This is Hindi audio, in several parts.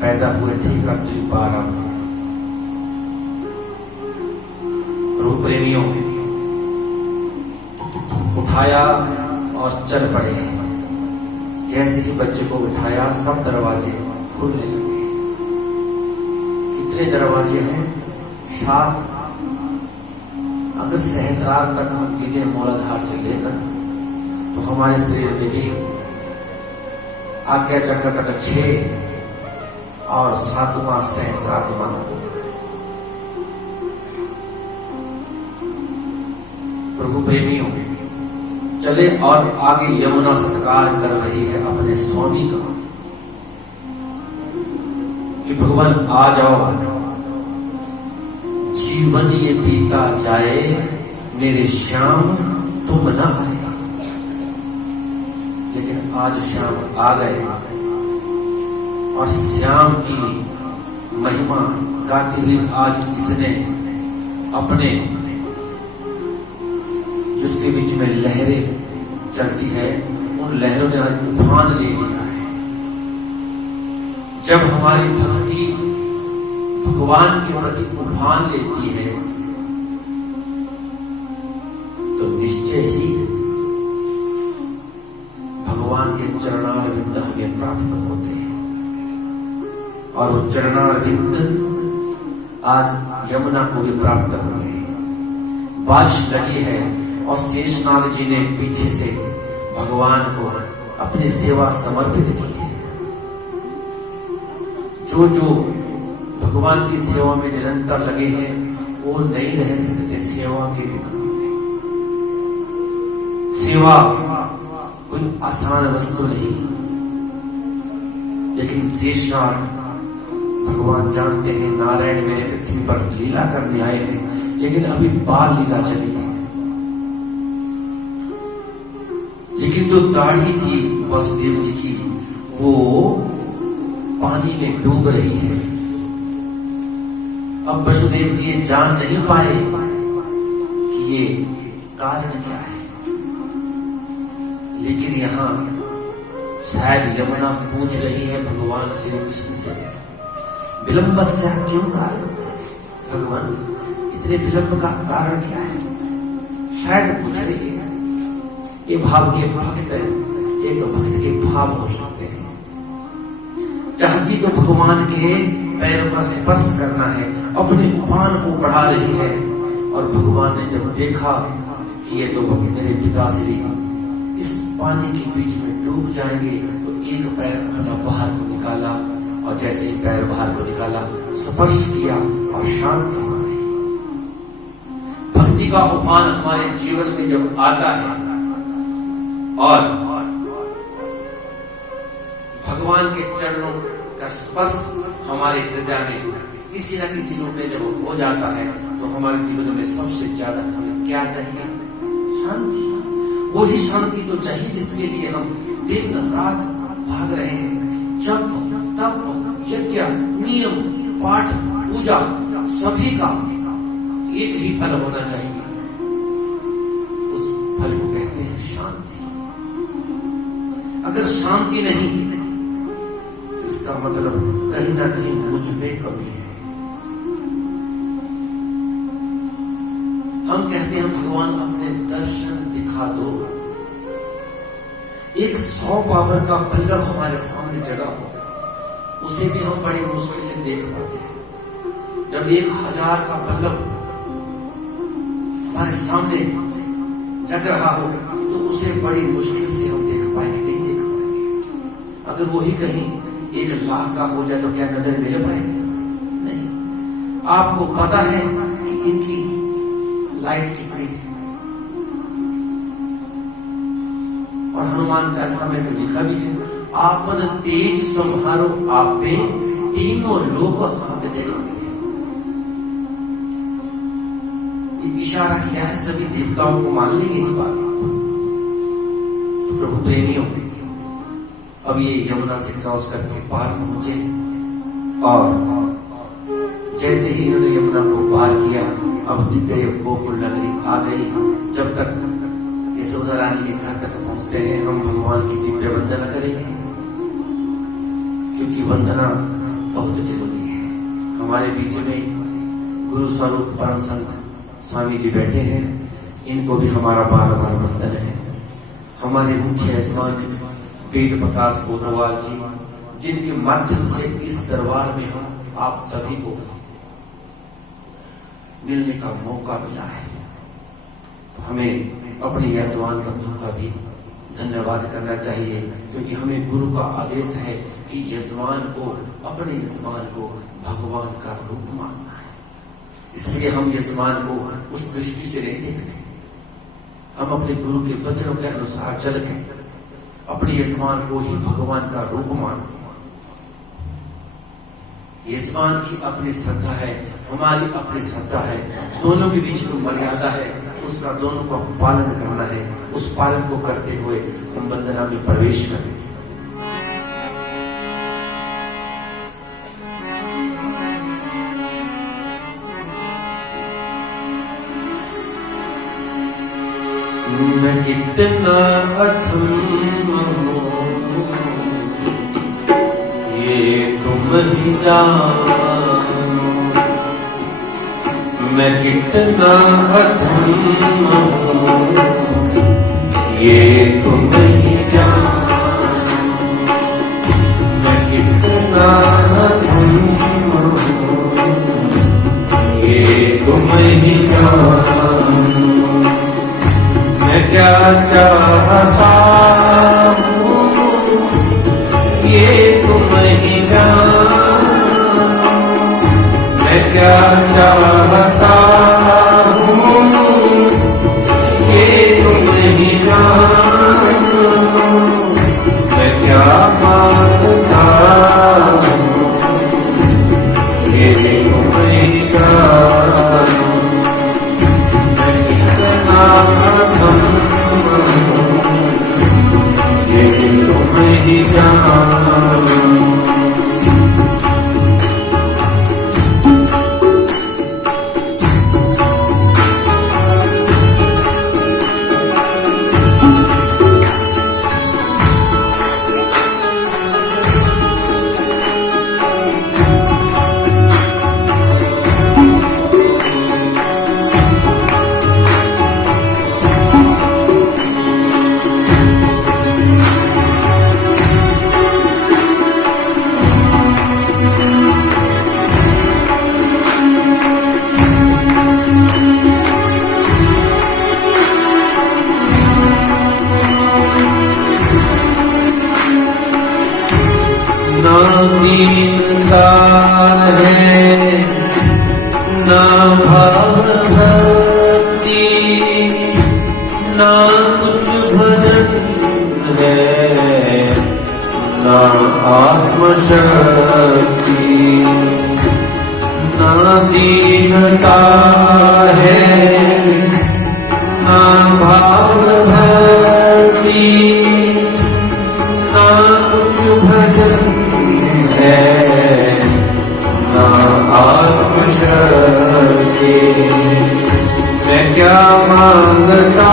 पैदा हुए ठीक रात्रि 12 बजे। प्रभु प्रेमियों, उठाया और चल पड़े। जैसे ही बच्चे को उठाया सब दरवाजे खुलने लगे। कितने दरवाजे हैं? 7। अगर सहस्रार तक हम गिने मूलाधार से लेकर, तो हमारे शरीर में भी आज्ञा चक्र तक 6 और 7वां सहस्रार माना होता है। प्रभु प्रेमियों, चले और आगे यमुना सत्कार कर रही है अपने स्वामी का कि भगवान आ जाओ, जीवन ये बीता जाए, मेरे श्याम तुम न आए। लेकिन आज श्याम आ गए और श्याम की महिमा गाती हुई आज इसने अपने, जिसके बीच में लहरें चलती है, उन लहरों ने आज उफान ले लिया है। जब हमारी भक्ति भगवान के प्रति उफान लेती है, तो निश्चय ही भगवान के चरणारविंद हमें प्राप्त होते हैं। और वो चरणारविंद आज यमुना को भी प्राप्त हो गए। बारिश लगी है और शेषनाग जी ने पीछे से भगवान को अपनी सेवा समर्पित की है। जो भगवान की सेवा में निरंतर लगे हैं, वो नहीं रह सकते सेवा के बिना। सेवा कोई आसान वस्तु नहीं, लेकिन शेषनाग भगवान जानते हैं नारायण मेरे पृथ्वी पर लीला करने आए हैं, लेकिन अभी बाल लीला चली है। लेकिन जो दाढ़ी थी वसुदेव जी की, वो पानी में डूब रही है। अब वसुदेव जी ये जान नहीं पाए कि ये कारण क्या है। लेकिन यहां शायद यमुना पूछ रही है भगवान श्री कृष्ण से, विलंबस्य क्यों कारण? भगवान, इतने विलंब का कारण क्या है? शायद पूछ रही है। ये भाव के भक्त एक भक्त के भाव हो सकते हैं। चाहती तो भगवान के पैरों का स्पर्श करना है, अपने उफान को बढ़ा रही है। और भगवान ने जब देखा कि ये तो मेरे पिताश्री इस पानी के बीच में डूब जाएंगे, तो एक पैर अपना बाहर को निकाला, और जैसे ही पैर बाहर को निकाला, स्पर्श किया और शांत हो गई। भक्ति का उफान हमारे जीवन में जब आता है और भगवान के चरणों का स्पर्श हमारे हृदय में किसी न किसी रूप में जब हो जाता है, तो हमारे जीवन में सबसे ज्यादा हमें क्या चाहिए? शांति। वही शांति तो चाहिए जिसके लिए हम दिन रात भाग रहे हैं। जप, तप, यज्ञ, नियम, पाठ, पूजा, सभी का एक ही फल होना चाहिए। उस फल को कहते हैं शांति। अगर शांति नहीं, तो इसका मतलब कहीं ना कहीं मुझ में कमी है। हम कहते हैं भगवान अपने दर्शन दिखा दो। एक 100 पावर का बल्लभ हमारे सामने जगा हो, उसे भी हम बड़ी मुश्किल से देख पाते हैं। जब 1000 का बल्लभ हमारे सामने जग रहा हो, तो उसे बड़ी मुश्किल से हम देख पाएंगे, नहीं देख पाएंगे। अगर वही कहीं 1,00,000 का हो जाए, तो क्या नजर मिल पाएंगे? नहीं। आपको पता है कि इनकी लाइट कितनी है? और हनुमान चालीसा में तो लिखा भी है, आपन तेज संहारो आपे, तीनों लोग हाथ दिखाते। इशारा किया है सभी देवताओं को मान लेंगे ही बात। तो प्रभु प्रेमियों, अब ये यमुना से क्रॉस करके पार पहुंचे, और जैसे ही इन्होंने यमुना को पार किया, अब दिव्य गोकुल नगरी आ गई। जब तक यशोदा रानी के घर तक पहुंचते हैं, हम भगवान की दिव्य वंदना करेंगे, क्योंकि वंदना बहुत जरूरी है। हमारे बीच में गुरु स्वरूप परम संत स्वामी जी बैठे हैं, इनको भी हमारा बार बार वंदन है। हमारे मुख्य यजमान वेद प्रकाश कोतवाल जी, जिनके माध्यम से इस दरबार में हम आप सभी को मिलने का मौका मिला है, तो हमें अपने यजमान बंधु का भी धन्यवाद करना चाहिए, क्योंकि हमें गुरु का आदेश है कि यजमान को, अपने यजमान को भगवान का रूप मानना है। इसलिए हम यजमान को उस दृष्टि से नहीं देखते। हम अपने गुरु के वचनों के अनुसार चल के अपने यजमान को ही भगवान का रूप मानते हैं। यजमान की अपनी श्रद्धा है, हमारी अपनी श्रद्धा है, दोनों के बीच में मर्यादा है, उसका दोनों को पालन करना है। उस पालन को करते हुए हम वंदना में प्रवेश करें। मैं कितना अधम हूँ ये तुम ही जानो, मैं कितना अधम हूँ ये तुम ही जानो, मैं कितना अधम हूँ ये तुम ही जानो। मैं क्या चाहता हूँ ये तुम ही जानो, मैं क्या चाहता हूँ ये तुम ही जानो, मैं क्या मांगता हूँ ये तुम ही जानो। मैं कितना अधम ये तुम ही जानो। ना दीनता है ना भाव भक्ति, ना कुछ भजन है ना आत्मशक्ति, ना दीनता है ना भाव भक्ति, ना कुछ भजन है ना आत्मशक्ति। मैं क्या मांगता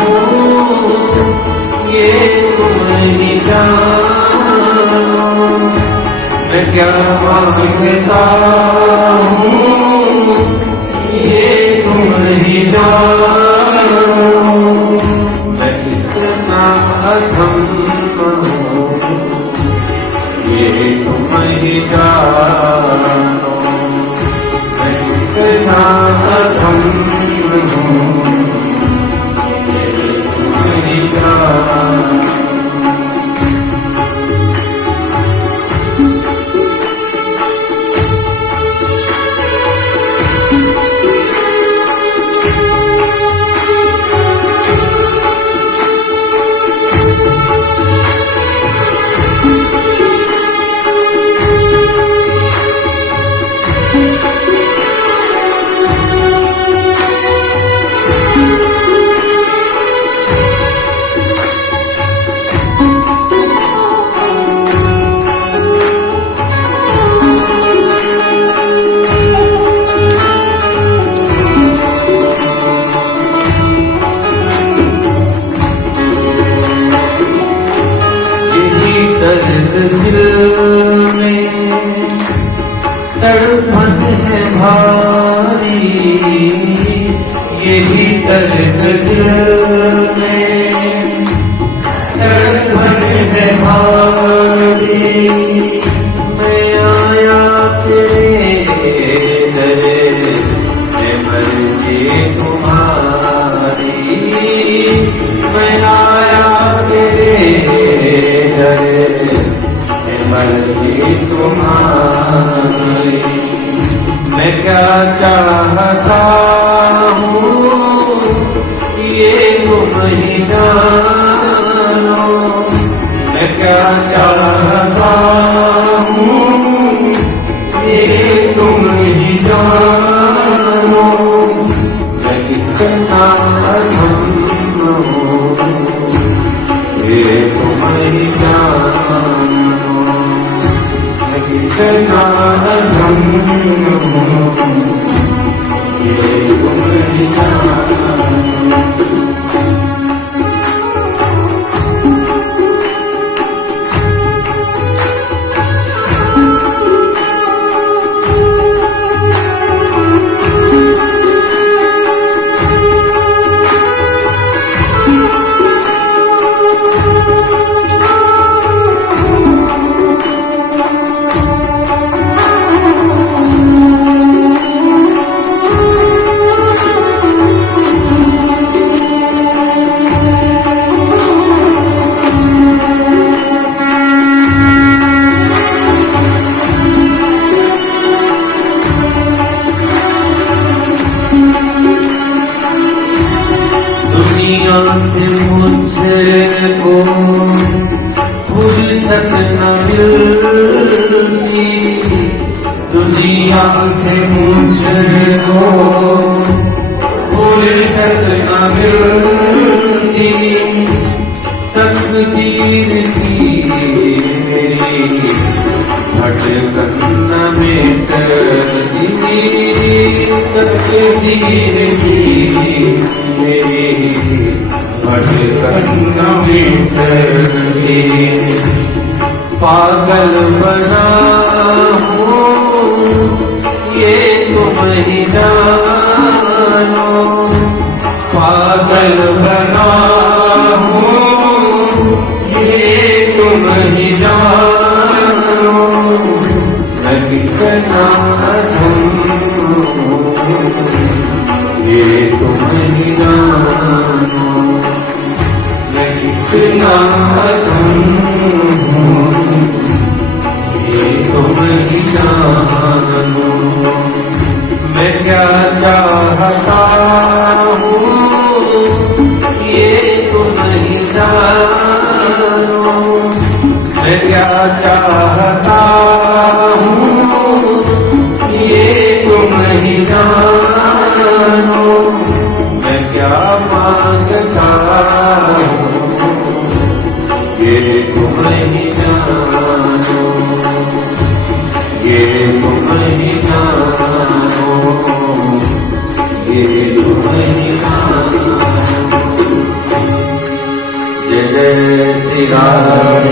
हूँ ये तुम ही जानो, मैं क्या मांगता हूँ ये तुम ही जानो। मैं कितना अधम हूँ ये तुम ही जानो, मैं कितना अधम हूँ ये तुम ही जानो। मर्जी तुम्हारी। मैं क्या चाहता हूँ ये तुम ही जानो। मैं क्या चाहता हूँ ये तुम ही जानो। मैं कितना धन्य हूँ ये तुम ही जानो। मैं कितना धन्य हूँ ये तुम ही जानो। दुनिया से मुझको फुर्सत न मिलती। दुनिया से मुझको फुर्सत न मिलती। तकदीर की मेरी भटकन न मिटती। तकदीर की मेरी भटकन न मिटती। पागल बना हूँ ये तुम ही जानो। पागल बना हूँ ये तुम ही जानो। मैं कितना धन्य हूँ ये तुम ही जानो। मैं कितना धन्य हूँ ये तुम ही जानो। मैं क्या चाहता हूँ ये तुम ही जानो। मैं क्या चाहता हूँ ये तुम ही जानो। मैं क्या मांगता हूँ ये तुम ही जानो। ये तुम ही जानो। ये तुम ही जानो। जय जय श्री राम।